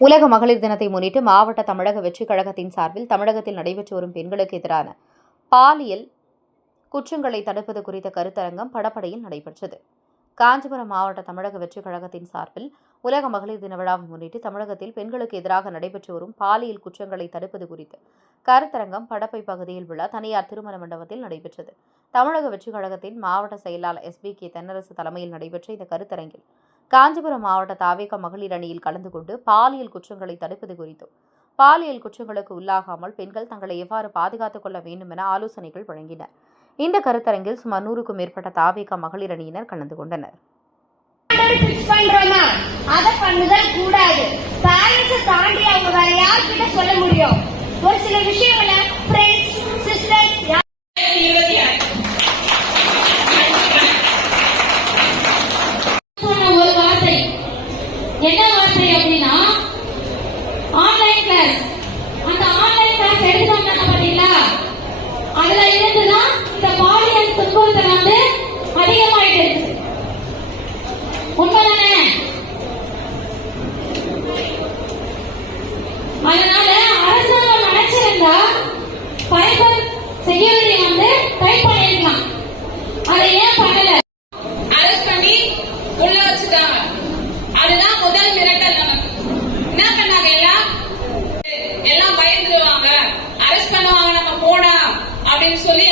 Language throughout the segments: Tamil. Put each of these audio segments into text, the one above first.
உலக மகளிர் தினத்தை முன்னிட்டு மாவட்ட தமிழக வெற்றிக் கழகத்தின் சார்பில் தமிழகத்தில் நடைபெற்று வரும் பெண்களுக்கு எதிரான பாலியல் குற்றங்களை தடுப்பது குறித்த கருத்தரங்கம் படப்படையில் நடைபெற்றது. காஞ்சிபுரம் மாவட்ட தமிழக வெற்றிக் கழகத்தின் சார்பில் உலக மகளிர் தின விழாவை முன்னிட்டு தமிழகத்தில் பெண்களுக்கு எதிராக நடைபெற்று வரும் பாலியல் குற்றங்களை தடுப்பது குறித்து கருத்தரங்கம் படப்பை பகுதியில் உள்ள தனியார் திருமண மண்டபத்தில் நடைபெற்றது. தமிழக வெற்றிக் கழகத்தின் மாவட்ட செயலாளர் எஸ். பி. கே. தென்னரசு தலைமையில் நடைபெற்ற இந்த கருத்தரங்கில் காஞ்சிபுரம் மாவட்ட தாவேக மகளிர் அணியில் கலந்து கொண்டு பாலியல் குற்றங்களை தடுப்பது குறித்தும் பாலியல் குற்றங்களுக்கு உள்ளாகாமல் பெண்கள் தங்களை எவ்வாறு பாதுகாத்துக் கொள்ள வேண்டும் என ஆலோசனைகள் வழங்கினர் இந்த கருத்தரங்கில் சுமார் நூறுக்கும் மேற்பட்ட தாவேக மகளிர் அணியினர் கலந்து கொண்டனர். ஃபிக்ஸ் பண்ணுதல் கூடாது. தாண்டி அவங்க வேற யார்கிட்ட சொல்ல முடியும்? ஒரு சில விஷயங்களை என்ன Amém.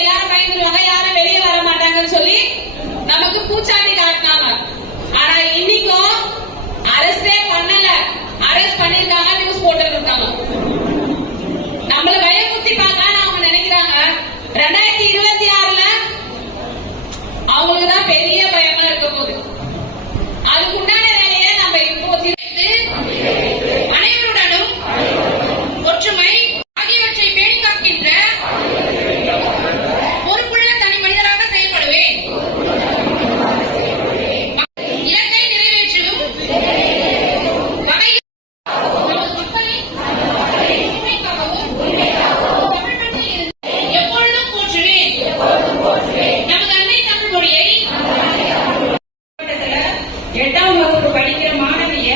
எட்டாம் வகுப்பு படிக்கிற மாணவிய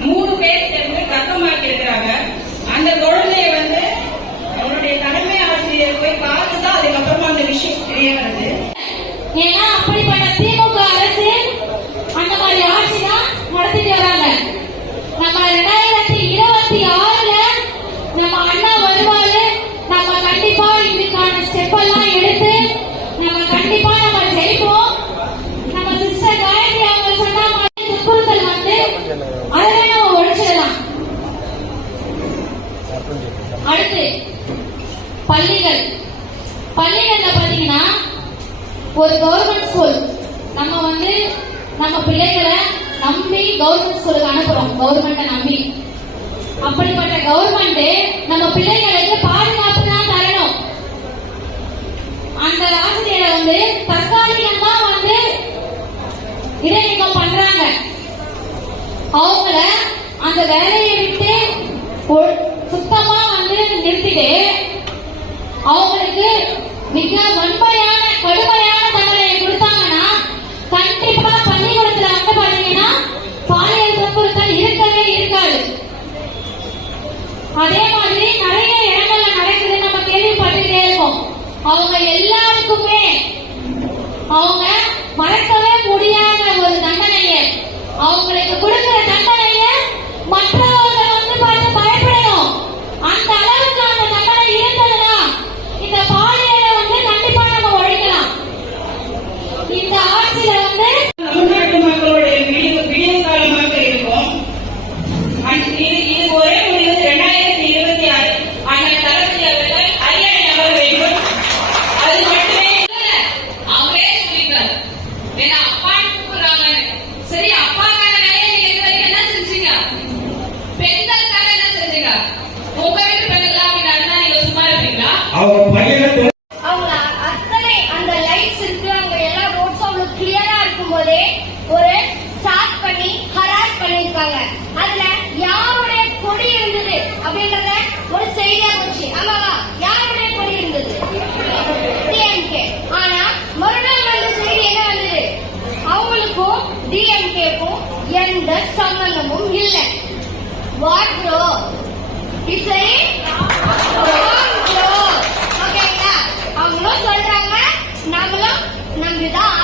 மூணு பேர் சேர்ந்து கர்ப்பமாக்கி இருக்கிறாங்க அந்த குழந்தைய வந்து அவருடைய தலைமை ஆசிரியர் போய் பார்த்து தான் அதுக்கப்புறமா அந்த விஷயம் தெரிய வருது. ஏன்னா ஒரு கவர்மெண்ட் ஸ்கூல் நம்ம வந்து நம்ம பிள்ளைகளை நம்பி கவர்மெண்ட் ஸ்கூலுக்கு அனுப்புறோம். கவர்மெண்ட்டை நம்பி. அப்படிப்பட்ட கவர்மெண்ட் நம்ம பிள்ளைகளுக்கு பாதுகாப்பு தான் தரணும். அந்த ஆசிரியரை வந்து தற்காலிகமா வந்து இடைநீக்கம் பண்றாங்க. அவங்கள அந்த வேலையை விட்டு சுத்தமா வந்து நிறுத்திட்டு அவங்களுக்கு மிக அதே மாதிரி நிறைய இடங்கள்ல நடக்குது. நம்ம கேள்விப்பட்டுகிட்டே இருக்கோம். அவங்க எல்லாருக்குமே அவங்க மறக்கவே அவங்களுக்கும் டிஎம்கேக்கும் எந்த சம்பந்தமும் இல்லை. வாட் ப்ரோ ப்ரோ ஓகேங்களா அவங்களும் சொல்றாங்க. நம்மளும் நம்பிதான்.